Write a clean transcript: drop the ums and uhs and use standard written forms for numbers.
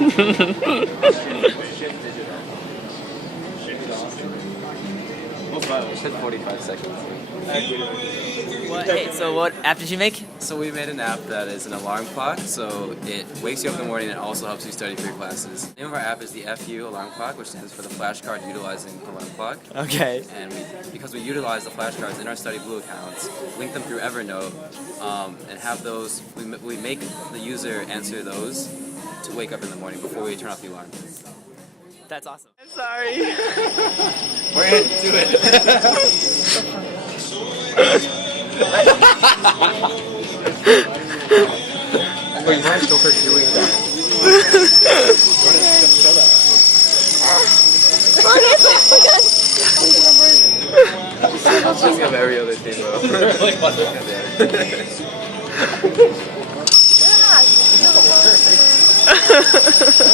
You said 45 seconds. Hey, so what app did you make? So we made an app that is an alarm clock, so it wakes you up in the morning and also helps you study for your classes. The name of our app is the FU alarm clock, which stands for the flashcard utilizing alarm clock. Okay. And because we utilize the flashcards in our Study Blue accounts, link them through Evernote, and have those, we make the user answer those to wake up in the morning before we turn off the alarm. That's awesome. I'm sorry. We're into it. Wait, you might still start doing that. I'm thinking of every other thing, though. Yeah.